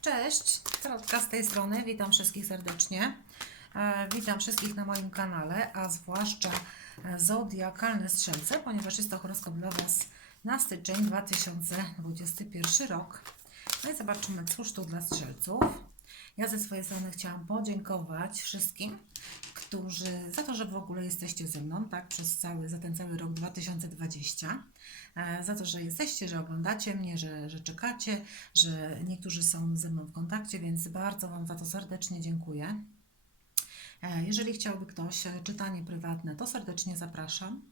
Cześć, Tarotka z tej strony. Witam wszystkich serdecznie. E, Witam wszystkich na moim kanale, a zwłaszcza e, zodiakalne strzelce, ponieważ jest to horoskop dla Was na styczeń 2021 rok. No i zobaczymy, cóż tu dla strzelców. Ja ze swojej strony chciałam podziękować wszystkim, którzy za to, że w ogóle jesteście ze mną, tak, przez cały, za ten cały rok 2020, e, za to, że jesteście, że oglądacie mnie, że, że czekacie, że niektórzy są ze mną w kontakcie, więc bardzo Wam za to serdecznie dziękuję. E, Jeżeli chciałby ktoś e, czytanie prywatne, to serdecznie zapraszam.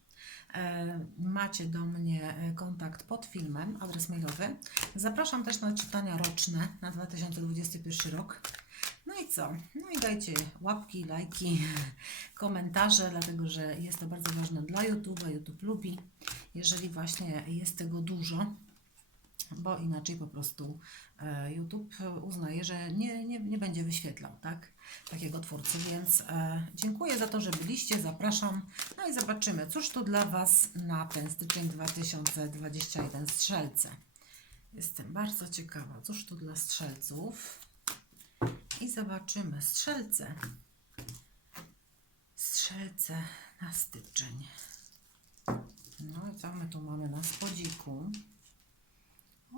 E, Macie do mnie e, kontakt pod filmem, adres mailowy. Zapraszam też na czytania roczne na 2021 rok. No i co? No i dajcie łapki, lajki, komentarze, dlatego że jest to bardzo ważne dla YouTube'a. YouTube lubi, jeżeli właśnie jest tego dużo bo inaczej po prostu e, YouTube uznaje, że nie, nie, nie będzie wyświetlał tak, takiego twórcy. Więc e, dziękuję za to, że byliście, zapraszam. No i zobaczymy, cóż tu dla Was na ten styczeń 2021 strzelce. Jestem bardzo ciekawa, cóż tu dla strzelców. I zobaczymy strzelce. Strzelce na styczeń. No i co my tu mamy na spodziku?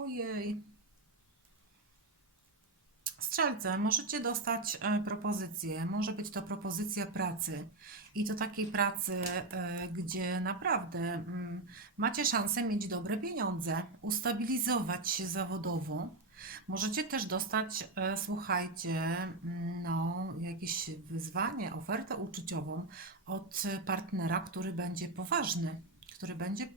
Ojej. Strzelce, możecie dostać e, propozycję. Może być to propozycja pracy. I to takiej pracy, e, gdzie naprawdę mm, macie szansę mieć dobre pieniądze, ustabilizować się zawodowo. Możecie też dostać, e, słuchajcie, mm, no, jakieś wyzwanie, ofertę uczuciową od partnera, który będzie poważny który będzie,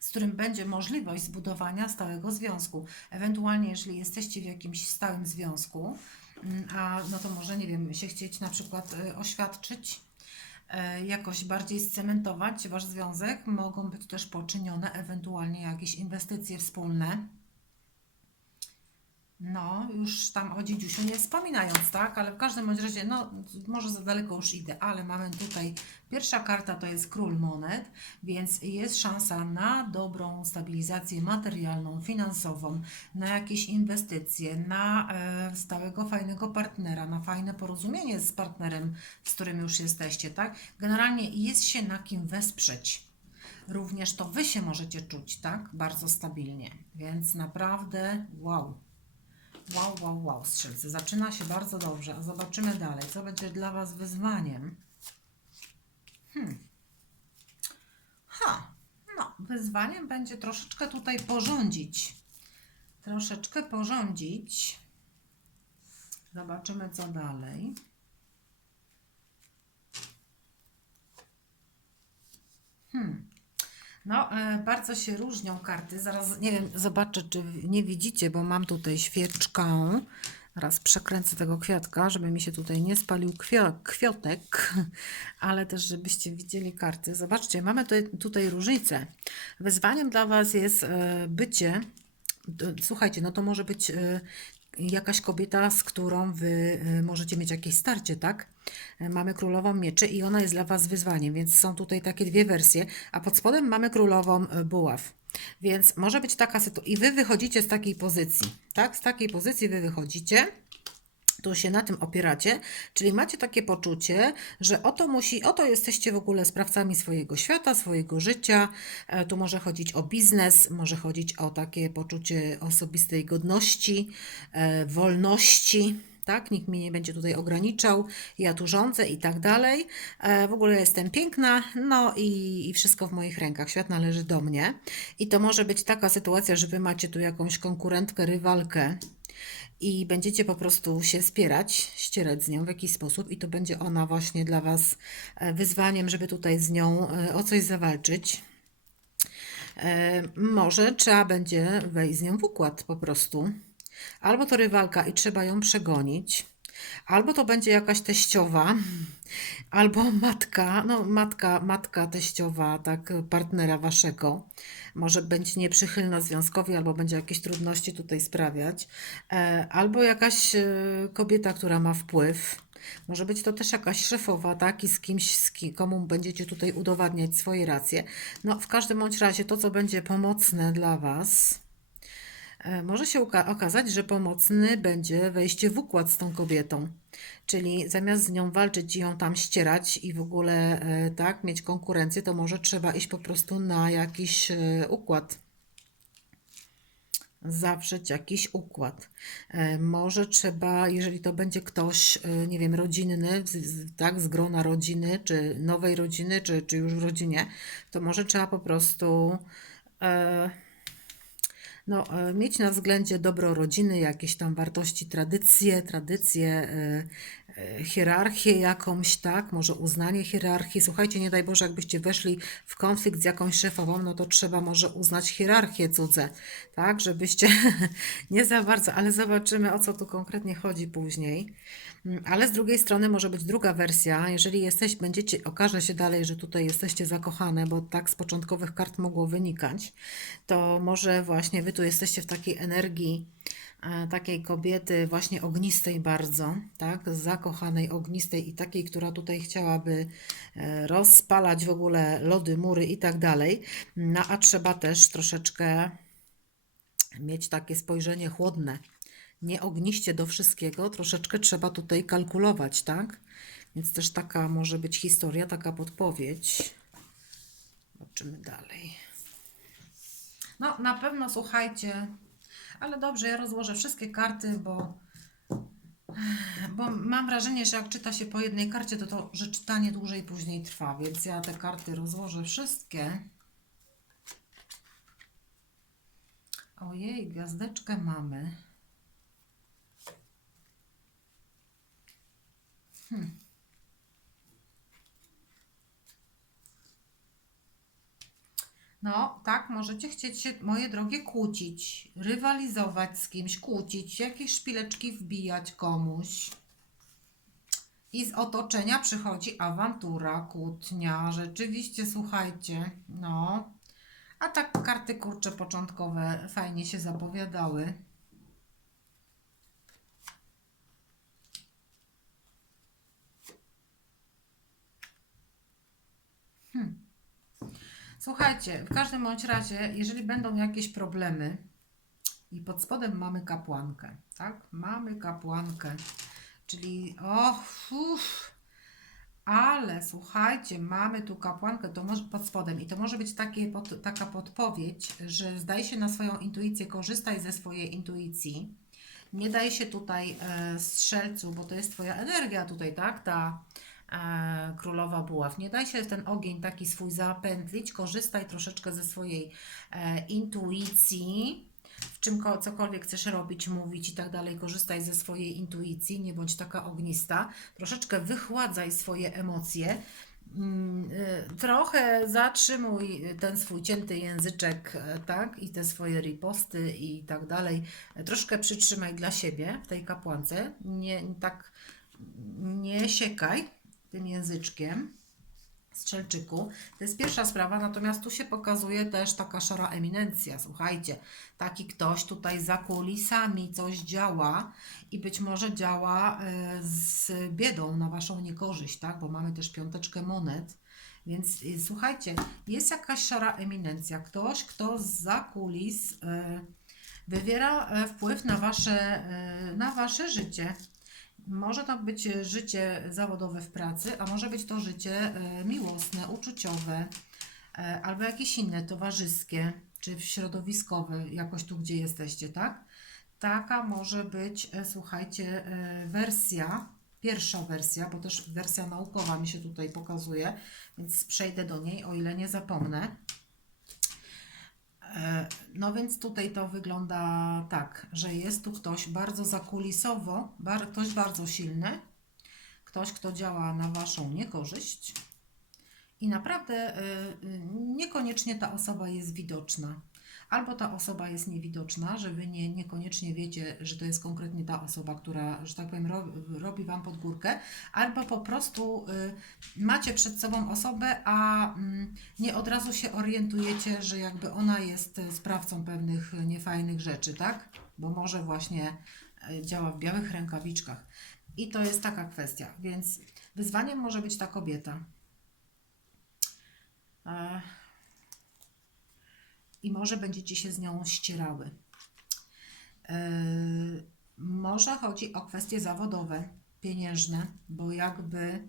z którym będzie możliwość zbudowania stałego związku. Ewentualnie, jeżeli jesteście w jakimś stałym związku, mm, a no to może, nie wiem, się chcieć na przykład y, oświadczyć, e, jakoś bardziej scementować wasz związek, mogą być też poczynione ewentualnie jakieś inwestycje wspólne. No, już tam o dziedziusiu nie wspominając, tak? Ale w każdym razie, no, może za daleko już idę, ale mamy tutaj, pierwsza karta to jest król monet, więc jest szansa na dobrą stabilizację materialną, finansową, na jakieś inwestycje, na e, stałego, fajnego partnera, na fajne porozumienie z partnerem, z którym już jesteście, tak? Generalnie jest się na kim wesprzeć również to Wy się możecie czuć, tak? Bardzo stabilnie. Więc naprawdę wow. Wow, wow, wow, strzelcy. Zaczyna się bardzo dobrze, a zobaczymy dalej, co będzie dla Was wyzwaniem. Hmm. Ha, no, wyzwaniem będzie troszeczkę tutaj porządzić. Troszeczkę porządzić. Zobaczymy, co dalej. Hmm. No, e, bardzo się różnią karty. Zaraz, nie wiem, zobaczę, czy nie widzicie, bo mam tutaj świeczkę. Raz przekręcę tego kwiatka, żeby mi się tutaj nie spalił kwio, kwiotek, ale też żebyście widzieli karty. Zobaczcie, mamy tutaj, tutaj różnicę. Wyzwaniem dla Was jest e, bycie, słuchajcie, no to może być e, jakaś kobieta, z którą Wy możecie mieć jakieś starcie, tak? E, Mamy królową mieczy i ona jest dla Was wyzwaniem, więc są tutaj takie dwie wersje, a pod spodem mamy królową e, buław. Więc może być taka sytuacja i Wy wychodzicie z takiej pozycji, tak? Z takiej pozycji Wy wychodzicie tu się na tym opieracie, czyli macie takie poczucie, że oto musi, oto jesteście w ogóle sprawcami swojego świata, swojego życia. E, Tu może chodzić o biznes, może chodzić o takie poczucie osobistej godności, wolności. Tak, nikt mnie nie będzie tutaj ograniczał, ja tu rządzę i tak dalej. E, w ogóle jestem piękna, no i, i wszystko w moich rękach. Świat należy do mnie. I to może być taka sytuacja, że wy macie tu jakąś konkurentkę, rywalkę, i będziecie po prostu się spierać, ścierać z nią w jakiś sposób i to będzie ona właśnie dla Was e, wyzwaniem, żeby tutaj z nią e, o coś zawalczyć. Może trzeba będzie wejść z nią w układ po prostu. Albo to rywalka i trzeba ją przegonić, albo to będzie jakaś teściowa, albo matka, no matka, matka teściowa, tak, partnera waszego. Może będzie nieprzychylna związkowi, albo będzie jakieś trudności tutaj sprawiać. E, Albo jakaś e, kobieta, która ma wpływ. Może być to też jakaś szefowa, tak? I z kimś, z kim, komu będziecie tutaj udowadniać swoje racje. No, w każdym bądź razie to, co będzie pomocne dla Was, może się okazać, że pomocny będzie wejście w układ z tą kobietą. Czyli zamiast z nią walczyć i ją tam ścierać i w ogóle e, tak mieć konkurencję, to może trzeba iść po prostu na jakiś e, układ. Zawrzeć jakiś układ. E, Może trzeba, jeżeli to będzie ktoś, e, nie wiem, rodzinny, tak, z grona rodziny, czy nowej rodziny, czy, czy już w rodzinie, to może trzeba po prostu e, no, e, mieć na względzie dobro rodziny, jakieś tam wartości, tradycje, tradycje, e, e, hierarchię jakąś, tak, może uznanie hierarchii. Słuchajcie, nie daj Boże, jakbyście weszli w konflikt z jakąś szefową, no to trzeba może uznać hierarchię cudze, tak, żebyście nie za bardzo, ale zobaczymy, o co tu konkretnie chodzi później. Mm, Ale z drugiej strony może być druga wersja. Jeżeli jesteś, będziecie, okaże się dalej, że tutaj jesteście zakochane, bo tak z początkowych kart mogło wynikać, to może właśnie wy tu jesteście w takiej energii e, takiej kobiety właśnie ognistej bardzo, tak, zakochanej, ognistej i takiej, która tutaj chciałaby e, rozpalać w ogóle lody, mury i tak dalej. No a trzeba też troszeczkę mieć takie spojrzenie chłodne, nie ogniście do wszystkiego, troszeczkę trzeba tutaj kalkulować, tak? Więc też taka może być historia, taka podpowiedź. Zobaczymy dalej. No, na pewno słuchajcie, ale dobrze, ja rozłożę wszystkie karty, bo, bo mam wrażenie, że jak czyta się po jednej karcie, to to, że czytanie dłużej później trwa, więc ja te karty rozłożę wszystkie. Ojej, gwiazdeczkę mamy. No, tak, możecie chcieć się, moje drogie, kłócić, rywalizować z kimś, kłócić, jakieś szpileczki wbijać komuś. I z otoczenia przychodzi awantura, kłótnia. Rzeczywiście, słuchajcie, no. A tak karty kurcze początkowe fajnie się zapowiadały. Słuchajcie, w każdym bądź razie, jeżeli będą jakieś problemy i pod spodem mamy kapłankę, tak? Mamy kapłankę, czyli uff, ale słuchajcie, mamy tu kapłankę to może pod spodem i to może być takie, pod, taka podpowiedź, że zdaj się na swoją intuicję, korzystaj ze swojej intuicji. Nie daj się tutaj e, strzelcu, bo to jest Twoja energia tutaj, tak? Ta królowa buław. Nie daj się ten ogień taki swój zapętlić, korzystaj troszeczkę ze swojej e, intuicji, w czym ko- cokolwiek chcesz robić, mówić i tak dalej, korzystaj ze swojej intuicji, nie bądź taka ognista, troszeczkę wychładzaj swoje emocje. Mm, y, Trochę zatrzymuj ten swój cięty języczek, e, tak, i te swoje riposty i tak dalej. E, Troszkę przytrzymaj dla siebie w tej kapłance. Nie, tak nie siekaj tym języczkiem strzelczyku. To jest pierwsza sprawa, natomiast tu się pokazuje też taka szara eminencja. Słuchajcie, taki ktoś tutaj za kulisami coś działa i być może działa e, z biedą na Waszą niekorzyść, tak? Bo mamy też piąteczkę monet. Więc y, słuchajcie, jest jakaś szara eminencja, ktoś, kto za kulis e, wywiera e, wpływ na wasze, e, na wasze życie. Może to być życie zawodowe w pracy, a może być to życie e, miłosne, uczuciowe, e, albo jakieś inne, towarzyskie, czy środowiskowe, jakoś tu, gdzie jesteście, tak? Taka może być, e, słuchajcie, wersja, pierwsza wersja, bo też wersja naukowa mi się tutaj pokazuje, więc przejdę do niej, o ile nie zapomnę. E, No więc tutaj to wygląda tak, że jest tu ktoś bardzo zakulisowo, bar, ktoś bardzo silny, ktoś, kto działa na Waszą niekorzyść i naprawdę y, y, niekoniecznie ta osoba jest widoczna. Albo ta osoba jest niewidoczna, że Wy nie, niekoniecznie wiecie, że to jest konkretnie ta osoba, która, że tak powiem, ro, robi Wam pod górkę, albo po prostu y, macie przed sobą osobę, a mm, nie od razu się orientujecie, że jakby ona jest y, sprawcą pewnych y, niefajnych rzeczy, tak? Bo może właśnie y, działa w białych rękawiczkach. I to jest taka kwestia, więc wyzwaniem może być ta kobieta. E, I może będziecie się z nią ścierały. Yy, może chodzi o kwestie zawodowe, pieniężne, bo jakby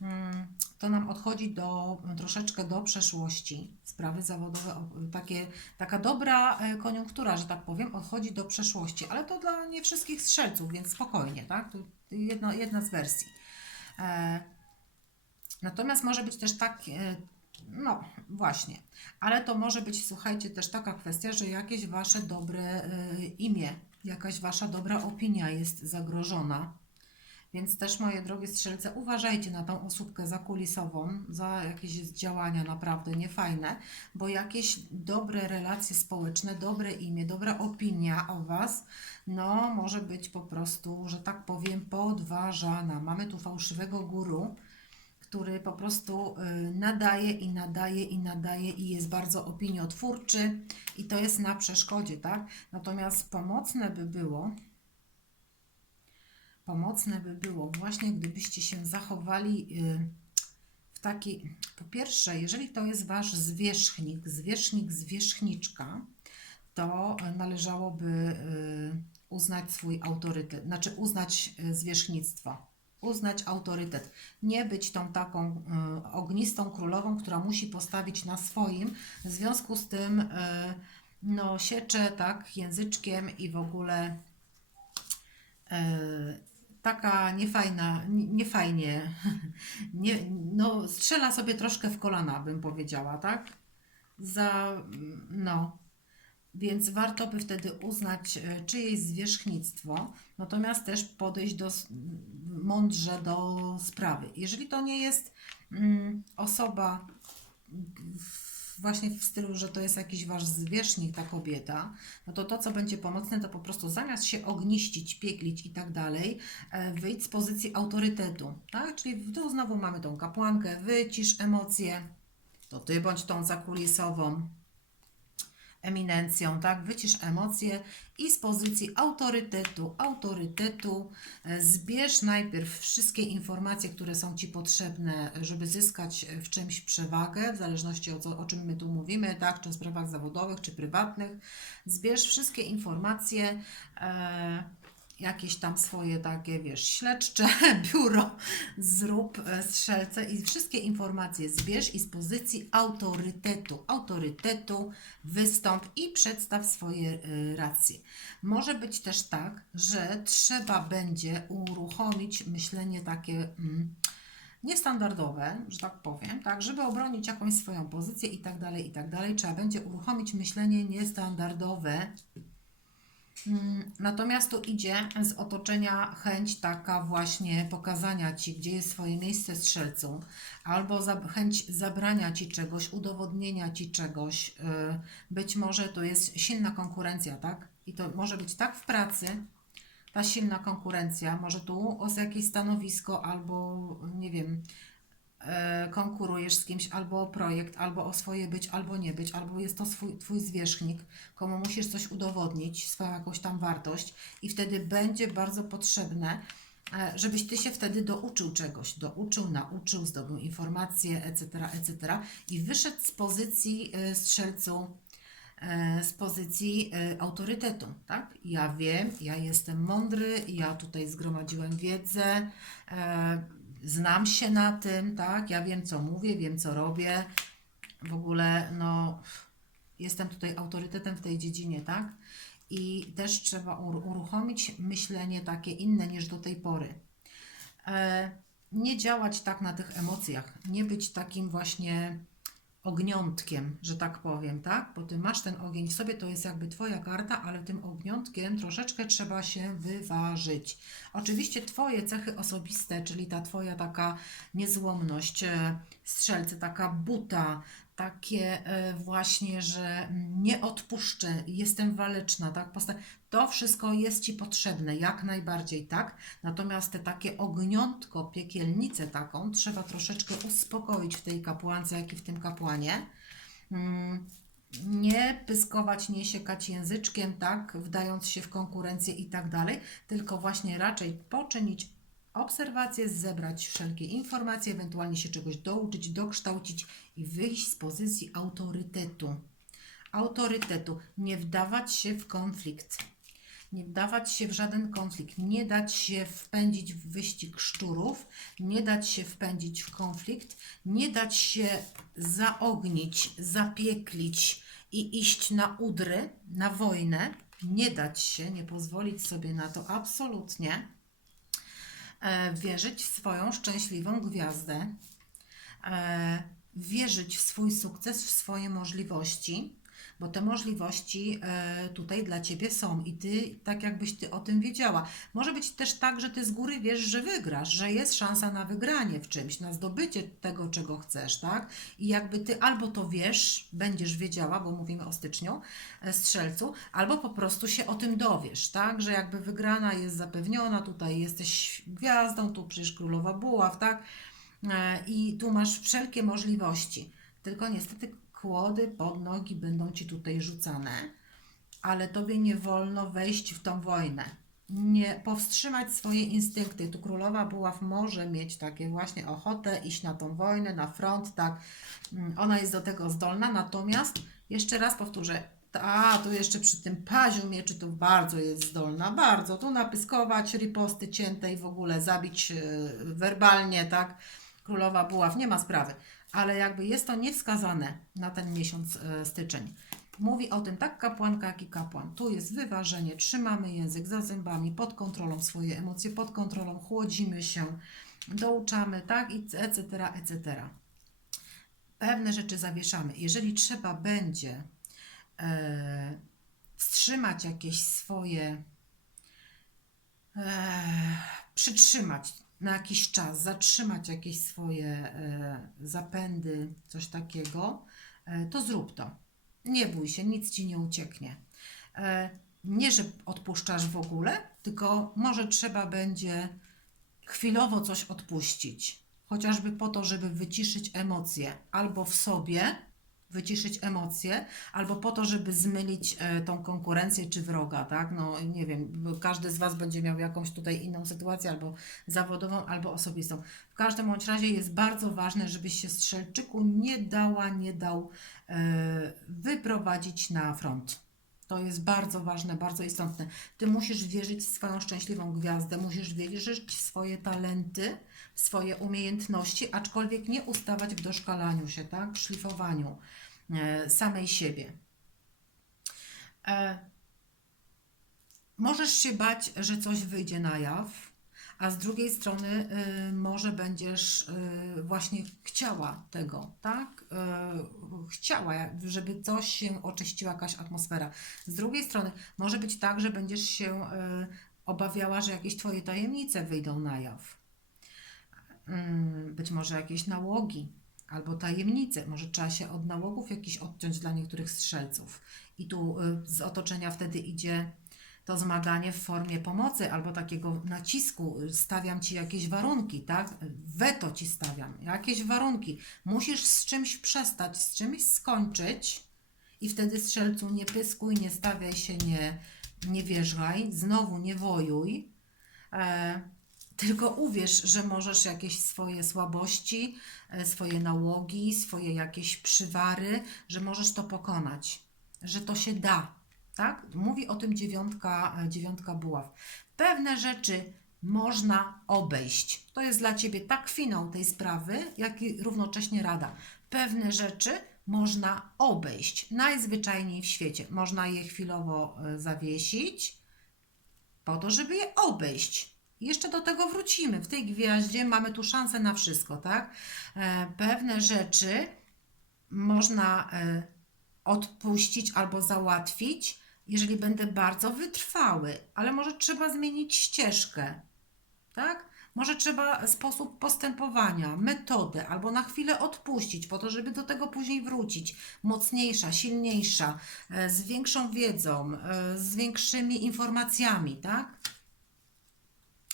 mm, to nam odchodzi do, troszeczkę do przeszłości. Sprawy zawodowe, takie, taka dobra e, koniunktura, że tak powiem, odchodzi do przeszłości, ale to dla nie wszystkich strzelców, więc spokojnie, tak? To jedna z wersji. E, natomiast może być też tak, e, no właśnie, ale to może być, słuchajcie, też taka kwestia, że jakieś wasze dobre e, imię, jakaś wasza dobra opinia jest zagrożona. Więc też, moje drogie strzelce, uważajcie na tą osóbkę zakulisową, za jakieś działania naprawdę niefajne, bo jakieś dobre relacje społeczne, dobre imię, dobra opinia o Was, no może być po prostu, że tak powiem, podważana. Mamy tu fałszywego guru, który po prostu y, nadaje i nadaje i nadaje i jest bardzo opiniotwórczy i to jest na przeszkodzie, tak? Natomiast pomocne by było, pomocne by było właśnie, gdybyście się zachowali y, w taki, po pierwsze, jeżeli to jest wasz zwierzchnik, zwierzchnik, zwierzchniczka, to należałoby y, uznać swój autorytet, znaczy uznać zwierzchnictwo, uznać autorytet, nie być tą taką y, ognistą królową, która musi postawić na swoim, w związku z tym y, no siecze tak języczkiem i w ogóle e, taka niefajna, nie- niefajnie, nie, no strzela sobie troszkę w kolana, bym powiedziała, tak? Za, no, więc warto by wtedy uznać e, czyjeś zwierzchnictwo, natomiast też podejść do, mądrze do sprawy. Jeżeli to nie jest mm, osoba właśnie w stylu, że to jest jakiś wasz zwierzchnik, ta kobieta, no to to, co będzie pomocne, to po prostu zamiast się ogniścić, pieklić i tak dalej, e, wyjdź z pozycji autorytetu, tak? Czyli tu znowu mamy tą kapłankę, wycisz emocje, to ty bądź tą zakulisową eminencją, tak? Wycisz emocje i z pozycji autorytetu, autorytetu e, zbierz najpierw wszystkie informacje, które są Ci potrzebne, żeby zyskać w czymś przewagę, w zależności o, co, o czym my tu mówimy, tak? Czy o sprawach zawodowych, czy prywatnych. Zbierz wszystkie informacje, e, jakieś tam swoje takie, wiesz, śledcze biuro zrób e, strzelce i wszystkie informacje zbierz i z pozycji autorytetu, autorytetu wystąp i przedstaw swoje e, racje. Może być też tak, że trzeba będzie uruchomić myślenie takie mm, niestandardowe, że tak powiem, tak, żeby obronić jakąś swoją pozycję i tak dalej, i tak dalej, trzeba będzie uruchomić myślenie niestandardowe, Natomiast tu idzie z otoczenia chęć taka właśnie pokazania Ci, gdzie jest Twoje miejsce strzelcu, albo chęć zabrania Ci czegoś, udowodnienia Ci czegoś. y, Być może to jest silna konkurencja, tak? I to może być tak w pracy, ta silna konkurencja, może tu o jakieś stanowisko, albo nie wiem, konkurujesz z kimś albo o projekt, albo o swoje być, albo nie być, albo jest to swój, Twój zwierzchnik, komu musisz coś udowodnić, swoją jakąś tam wartość i wtedy będzie bardzo potrzebne, e, żebyś Ty się wtedy douczył czegoś, douczył, nauczył, zdobył informacje, etc., etc. i wyszedł z pozycji e, strzelcu, e, z pozycji e, autorytetu, tak? Ja wiem, ja jestem mądry, ja tutaj zgromadziłem wiedzę, e, znam się na tym, tak? Ja wiem, co mówię, wiem, co robię. W ogóle, no, jestem tutaj autorytetem w tej dziedzinie, tak? I też trzeba ur- uruchomić myślenie takie inne niż do tej pory. E, nie działać tak na tych emocjach, nie być takim właśnie ogniątkiem, że tak powiem, tak? Bo ty masz ten ogień w sobie, to jest jakby twoja karta, ale tym ogniątkiem troszeczkę trzeba się wyważyć. Oczywiście twoje cechy osobiste, czyli ta twoja taka niezłomność, e, strzelcy, taka buta, takie e, właśnie, że nie odpuszczę, jestem waleczna, tak? To wszystko jest Ci potrzebne, jak najbardziej, tak? Natomiast te takie ogniątko, piekielnicę taką trzeba troszeczkę uspokoić w tej kapłance, jak i w tym kapłanie. Mm, Nie pyskować, nie siekać języczkiem, tak? Wdając się w konkurencję i tak dalej, tylko właśnie raczej poczynić obserwacje, zebrać wszelkie informacje, ewentualnie się czegoś douczyć, dokształcić i wyjść z pozycji autorytetu. Autorytetu. Nie wdawać się w konflikt. Nie wdawać się w żaden konflikt, nie dać się wpędzić w wyścig szczurów, nie dać się wpędzić w konflikt, nie dać się zaognić, zapieklić i iść na udry, na wojnę, nie dać się, nie pozwolić sobie na to absolutnie, wierzyć w swoją szczęśliwą gwiazdę, e, wierzyć w swój sukces, w swoje możliwości, bo te możliwości e, tutaj dla Ciebie są i Ty, tak jakbyś Ty o tym wiedziała. Może być też tak, że Ty z góry wiesz, że wygrasz, że jest szansa na wygranie w czymś, na zdobycie tego, czego chcesz, tak? I jakby Ty albo to wiesz, będziesz wiedziała, bo mówimy o styczniu, e, strzelcu, albo po prostu się o tym dowiesz, tak? Że jakby wygrana jest zapewniona, tutaj jesteś gwiazdą, tu przecież królowa buław, tak? E, I tu masz wszelkie możliwości. Tylko niestety kłody pod nogi będą ci tutaj rzucane, ale tobie nie wolno wejść w tą wojnę. Nie powstrzymać swoje instynkty. Tu królowa buław może mieć takie właśnie ochotę iść na tą wojnę, na front, tak. Mm, Ona jest do tego zdolna, natomiast jeszcze raz powtórzę, a, tu jeszcze przy tym paziu mieczy to bardzo jest zdolna, bardzo. Tu napyskować, riposty cięte i w ogóle zabić e, werbalnie, tak. Królowa buław, nie ma sprawy. Ale jakby jest to niewskazane na ten miesiąc e, styczeń. Mówi o tym tak kapłanka, jak i kapłan. Tu jest wyważenie, trzymamy język za zębami, pod kontrolą swoje emocje, pod kontrolą, chłodzimy się, douczamy, tak, etc., etc. Pewne rzeczy zawieszamy. Jeżeli trzeba będzie e, wstrzymać jakieś swoje, e, przytrzymać na jakiś czas, zatrzymać jakieś swoje e, zapędy, coś takiego, e, to zrób to. Nie bój się, nic ci nie ucieknie. E, nie, że odpuszczasz w ogóle, tylko może trzeba będzie chwilowo coś odpuścić, chociażby po to, żeby wyciszyć emocje albo w sobie, wyciszyć emocje, albo po to, żeby zmylić e, tą konkurencję czy wroga, tak? No nie wiem, każdy z Was będzie miał jakąś tutaj inną sytuację, albo zawodową, albo osobistą. W każdym bądź razie jest bardzo ważne, żebyś się strzelczyku nie dała, nie dał e, wyprowadzić na front. To jest bardzo ważne, bardzo istotne. Ty musisz wierzyć w swoją szczęśliwą gwiazdę, musisz wierzyć w swoje talenty, w swoje umiejętności, aczkolwiek nie ustawać w doszkalaniu się, tak? W szlifowaniu samej siebie. E, możesz się bać, że coś wyjdzie na jaw, a z drugiej strony y, może będziesz właśnie chciała tego, tak? Chciała, żeby coś się oczyściła, jakaś atmosfera. Z drugiej strony może być tak, że będziesz się obawiała, że jakieś Twoje tajemnice wyjdą na jaw. Mm, Być może jakieś nałogi albo tajemnice. Może trzeba się od nałogów jakiś odciąć dla niektórych strzelców. I tu y, z otoczenia wtedy idzie to zmaganie w formie pomocy albo takiego nacisku. Stawiam ci jakieś warunki, tak? Weto ci stawiam, jakieś warunki. Musisz z czymś przestać, z czymś skończyć. I wtedy strzelcu nie pyskuj, nie stawiaj się, nie, nie wierzgaj, znowu nie wojuj. E, tylko uwierz, że możesz jakieś swoje słabości, e, swoje nałogi, swoje jakieś przywary, że możesz to pokonać, że to się da. Tak? Mówi o tym dziewiątka, e, dziewiątka buław. Pewne rzeczy można obejść. To jest dla Ciebie tak finał tej sprawy, jak i równocześnie rada. Pewne rzeczy można obejść najzwyczajniej w świecie. Można je chwilowo e, zawiesić, po to, żeby je obejść. Jeszcze do tego wrócimy. W tej gwiaździe mamy tu szansę na wszystko, tak? E, Pewne rzeczy można e, odpuścić albo załatwić, jeżeli będę bardzo wytrwały, ale może trzeba zmienić ścieżkę, tak? Może trzeba sposób postępowania, metodę, albo na chwilę odpuścić, po to, żeby do tego później wrócić. Mocniejsza, silniejsza, e, z większą wiedzą, z większymi informacjami, tak?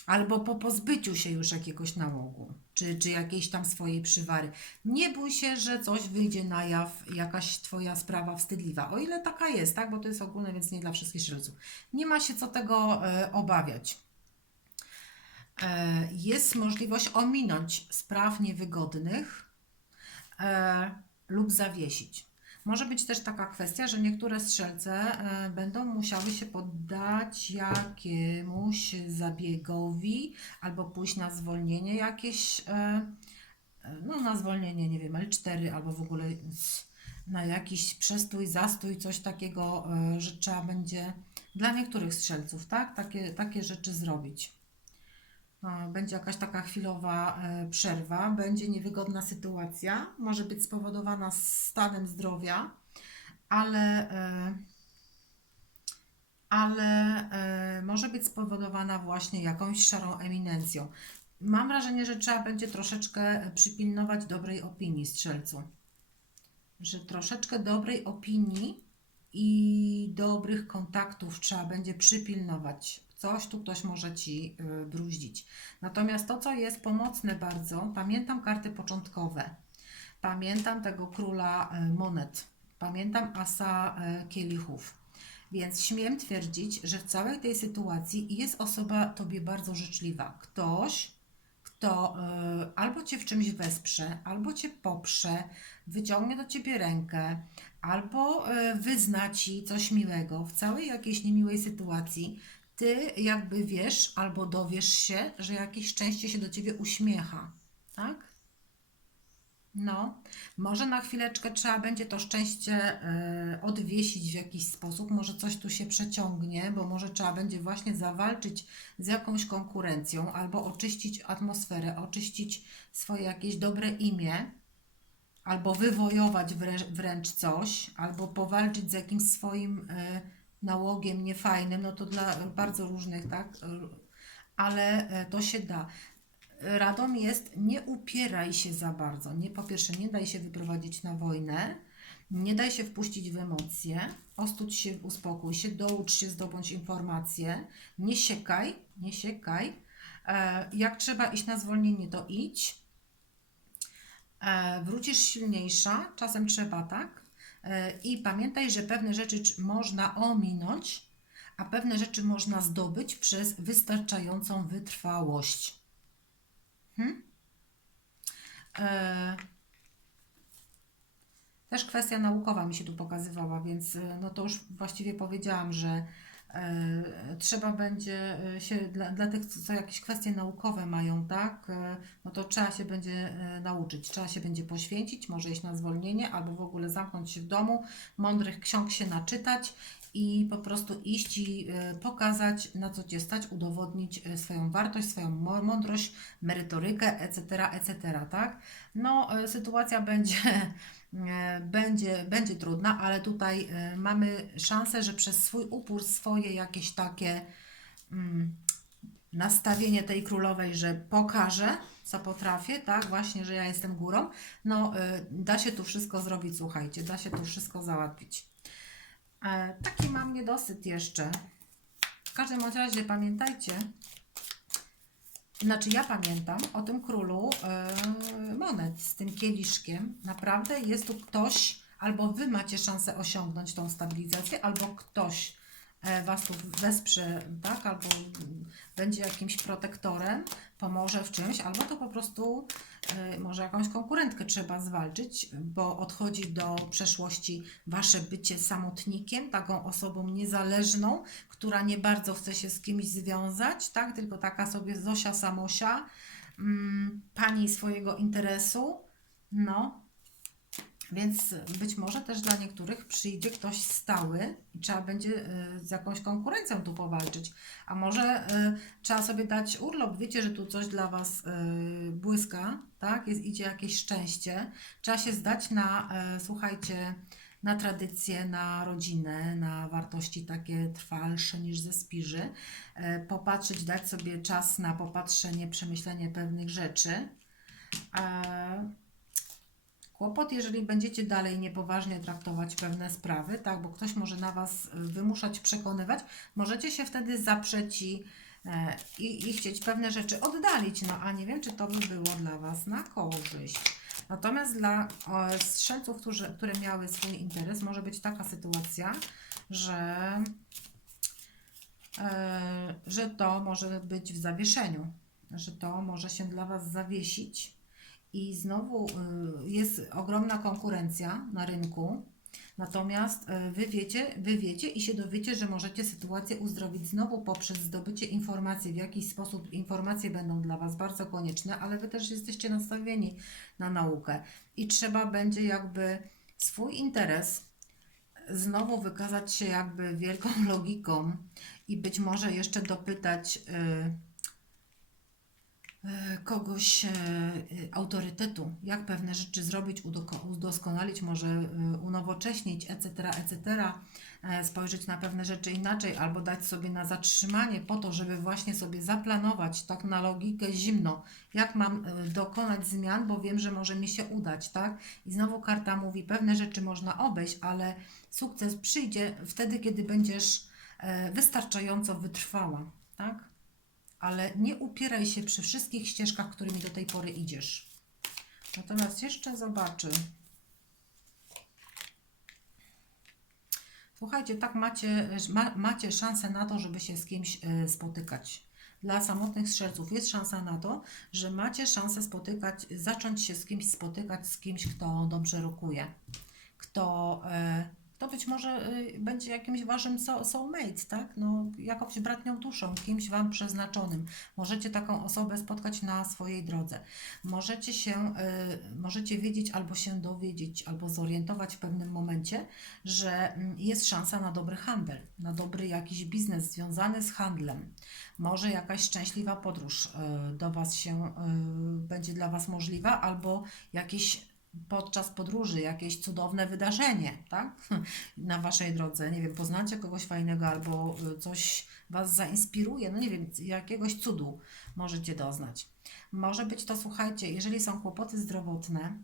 Albo po pozbyciu się już jakiegoś nałogu, czy, czy jakiejś tam swojej przywary. Nie bój się, że coś wyjdzie na jaw, jakaś Twoja sprawa wstydliwa. O ile taka jest, tak? Bo to jest ogólne, więc nie dla wszystkich strzelców. Nie ma się co tego e, obawiać. E, jest możliwość ominąć spraw niewygodnych e, lub zawiesić. Może być też taka kwestia, że niektóre strzelce e, będą musiały się poddać jakiemuś zabiegowi albo pójść na zwolnienie jakieś, e, e, no na zwolnienie, nie wiem, L4 albo w ogóle na jakiś przestój, zastój, coś takiego, że trzeba będzie dla niektórych strzelców, tak? Takie, takie rzeczy zrobić. E, Będzie jakaś taka chwilowa e, przerwa, będzie niewygodna sytuacja, może być spowodowana stanem zdrowia, ale, e, ale może być spowodowana właśnie jakąś szarą eminencją. Mam wrażenie, że trzeba będzie troszeczkę przypilnować dobrej opinii strzelcu. Że troszeczkę dobrej opinii i dobrych kontaktów trzeba będzie przypilnować. Coś tu ktoś może ci y, bruździć. Natomiast to, co jest pomocne bardzo, pamiętam karty początkowe. Pamiętam tego króla y, monet. Pamiętam asa y, kielichów. Więc śmiem twierdzić, że w całej tej sytuacji jest osoba tobie bardzo życzliwa. Ktoś, kto albo cię w czymś wesprze, albo cię poprze, wyciągnie do ciebie rękę, albo wyzna ci coś miłego w całej jakiejś niemiłej sytuacji. Ty jakby wiesz albo dowiesz się, że jakieś szczęście się do ciebie uśmiecha, tak? No, może na chwileczkę trzeba będzie to szczęście y, odwiesić w jakiś sposób, może coś tu się przeciągnie, bo może trzeba będzie właśnie zawalczyć z jakąś konkurencją albo oczyścić atmosferę, oczyścić swoje jakieś dobre imię, albo wywojować wrę- wręcz coś, albo powalczyć z jakimś swoim y, nałogiem niefajnym, no to dla bardzo różnych, tak? Ale y, to się da. Radą jest, nie upieraj się za bardzo. Nie, po pierwsze, nie daj się wyprowadzić na wojnę, nie daj się wpuścić w emocje, ostudź się, uspokój się, doucz się zdobądź informacje, nie siekaj, nie siekaj. E, jak trzeba iść na zwolnienie, to idź. E, wrócisz silniejsza, czasem trzeba, tak? I pamiętaj, że pewne rzeczy cz- można ominąć, a pewne rzeczy można zdobyć przez wystarczającą wytrwałość. E, Też kwestia naukowa mi się tu pokazywała, więc e, no to już właściwie powiedziałam, że trzeba będzie e, się dla, dla tych, co jakieś kwestie naukowe mają, tak, e, no to trzeba się będzie e, nauczyć, trzeba się będzie poświęcić, może iść na zwolnienie, albo w ogóle zamknąć się w domu, mądrych ksiąg się naczytać i po prostu iść i e, pokazać, na co Cię stać, udowodnić e, swoją wartość, swoją mądrość, merytorykę, etc., etc., tak? No, e, sytuacja będzie, e, będzie, będzie trudna, ale tutaj e, mamy szansę, że przez swój upór, swoje jakieś takie mm, nastawienie tej królowej, że pokażę, co potrafię, tak, właśnie, że ja jestem górą, no, e, da się tu wszystko zrobić, słuchajcie, da się tu wszystko załatwić. E, taki mam niedosyt jeszcze. W każdym razie pamiętajcie, znaczy ja pamiętam o tym królu e, monet z tym kieliszkiem. Naprawdę jest tu ktoś, albo wy macie szansę osiągnąć tą stabilizację, albo ktoś was tu wesprze, tak, albo będzie jakimś protektorem, pomoże w czymś, albo to po prostu e, może jakąś konkurentkę trzeba zwalczyć, bo odchodzi do przeszłości wasze bycie samotnikiem, taką osobą niezależną, która nie bardzo chce się z kimś związać, tak? Tylko taka sobie Zosia Samosia, mm, pani swojego interesu. No, więc być może też dla niektórych przyjdzie ktoś stały i trzeba będzie y, z jakąś konkurencją tu powalczyć. A może y, trzeba sobie dać urlop. Wiecie, że tu coś dla Was y, błyska, tak? Jest, idzie jakieś szczęście. Trzeba się zdać na, słuchajcie, na tradycję, na rodzinę, na wartości takie trwalsze niż ze spiży. Popatrzeć, dać sobie czas na popatrzenie, przemyślenie pewnych rzeczy. E, Kłopot, jeżeli będziecie dalej niepoważnie traktować pewne sprawy, tak, bo ktoś może na Was y, wymuszać, przekonywać, możecie się wtedy zaprzeć i, e, i, i chcieć pewne rzeczy oddalić, no a nie wiem, czy to by było dla Was na korzyść. Natomiast dla strzelców, którzy, które miały swój interes, może być taka sytuacja, że, e, że to może być w zawieszeniu, że to może się dla Was zawiesić i znowu y, jest ogromna konkurencja na rynku. Natomiast e, wy wiecie, wy wiecie i się dowiecie, że możecie sytuację uzdrowić znowu poprzez zdobycie informacji, w jakiś sposób informacje będą dla Was bardzo konieczne, ale Wy też jesteście nastawieni na naukę i trzeba będzie jakby swój interes znowu wykazać się jakby wielką logiką i być może jeszcze dopytać y, y, kogoś y, y, autorytetu, jak pewne rzeczy zrobić, udoskonalić, może unowocześnić, etc., etc., e, spojrzeć na pewne rzeczy inaczej, albo dać sobie na zatrzymanie po to, żeby właśnie sobie zaplanować tak na logikę zimno, jak mam dokonać zmian, bo wiem, że może mi się udać, tak? I znowu karta mówi, pewne rzeczy można obejść, ale sukces przyjdzie wtedy, kiedy będziesz e, wystarczająco wytrwała, tak? Ale nie upieraj się przy wszystkich ścieżkach, którymi do tej pory idziesz. Natomiast jeszcze zobaczy. Słuchajcie, tak macie, ma, macie szansę na to, żeby się z kimś e, spotykać. Dla samotnych strzelców jest szansa na to, że macie szansę spotykać, zacząć się z kimś spotykać, z kimś, kto dobrze rokuje, kto, e, kto być może e, będzie jakimś waszym soul- soulmate, tak? No, jakąś bratnią duszą, kimś wam przeznaczonym. Możecie taką osobę spotkać na swojej drodze. Możecie się, e, możecie wiedzieć albo się dowiedzieć, albo zorientować w pewnym momencie, że mm, jest szansa na dobry handel, na dobry jakiś biznes związany z handlem. Może jakaś szczęśliwa podróż e, do Was się będzie dla Was możliwa, albo jakieś podczas podróży jakieś cudowne wydarzenie, tak? Na Waszej drodze, nie wiem, poznacie kogoś fajnego albo e, coś Was zainspiruje, no nie wiem, jakiegoś cudu możecie doznać. Może być to, słuchajcie, jeżeli są kłopoty zdrowotne,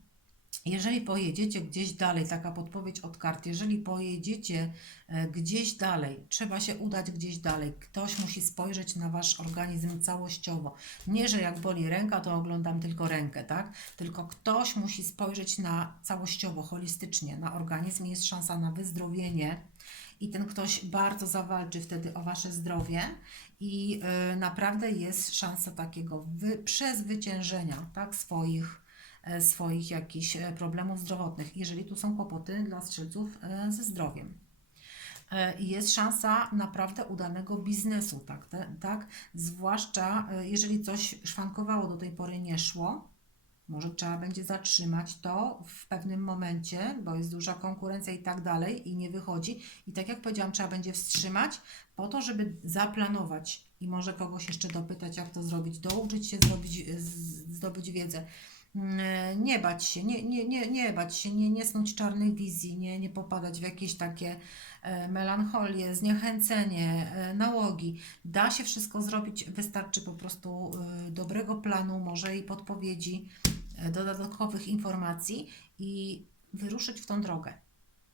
jeżeli pojedziecie gdzieś dalej, taka podpowiedź od kart, jeżeli pojedziecie e, gdzieś dalej, trzeba się udać gdzieś dalej, ktoś musi spojrzeć na wasz organizm całościowo. Nie, że jak boli ręka, to oglądam tylko rękę, tak? Tylko ktoś musi spojrzeć na całościowo, holistycznie, na organizm jest szansa na wyzdrowienie. I ten ktoś bardzo zawalczy wtedy o wasze zdrowie, i y, naprawdę jest szansa takiego wy, przezwyciężenia tak, swoich e, swoich jakichś e, problemów zdrowotnych, jeżeli tu są kłopoty dla strzelców e, ze zdrowiem. E, jest szansa naprawdę udanego biznesu, tak, te, tak? Zwłaszcza e, jeżeli coś szwankowało do tej pory, nie szło, może trzeba będzie zatrzymać to w pewnym momencie, bo jest duża konkurencja i tak dalej i nie wychodzi. I tak jak powiedziałam, trzeba będzie wstrzymać po to, żeby zaplanować i może kogoś jeszcze dopytać, jak to zrobić, douczyć się zdobyć wiedzę. Mm, Nie bać się, nie, nie, nie, nie bać się, nie, nie snuć czarnych wizji, nie, nie popadać w jakieś takie e, melancholie, zniechęcenie, e, nałogi. Da się wszystko zrobić, wystarczy po prostu e, dobrego planu, może i podpowiedzi, dodatkowych informacji i wyruszyć w tą drogę.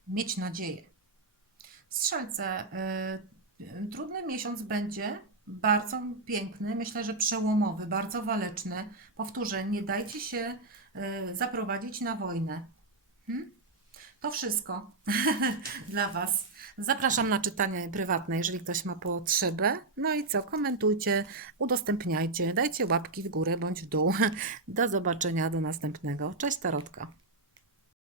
Mieć nadzieję. Strzelce, trudny miesiąc będzie, bardzo piękny, myślę, że przełomowy, bardzo waleczny. Powtórzę, nie dajcie się y, zaprowadzić na wojnę. Hmm? To wszystko dla Was. Zapraszam na czytanie prywatne, jeżeli ktoś ma potrzebę. No i co? Komentujcie, udostępniajcie, dajcie łapki w górę bądź w dół. Do zobaczenia, do następnego. Cześć, Tarotka.